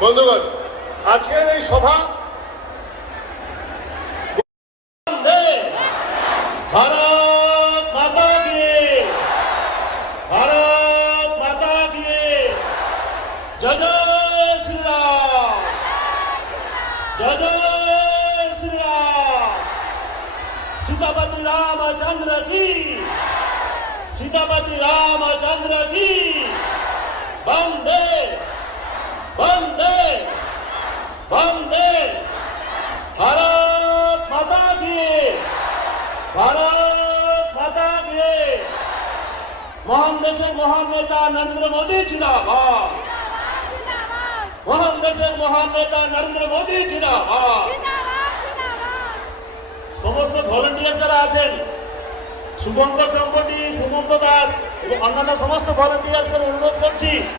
বন্ধুগণ, আজকের এই সভা भारत माता की, भारत माता की जय जय श्री राम, जय जय श्री राम। सीतापति रामचंद्र की, सीतापति रामचंद्र की वंदे वंदे वंदे। भारत माता की, भारत माता की। महान देशेर महान नेता नरेंद्र मोदी जिंदाबाद, महान देशेर महान नेता नरेंद्र मोदी जिंदाबाद। समस्त ভলান্টিয়ার যারা আছেন, শুভঙ্কর চম্পটি, সুমন্ত দাস এবং অন্যান্য সমস্ত ভলান্টিয়ারদের অনুরোধ করছি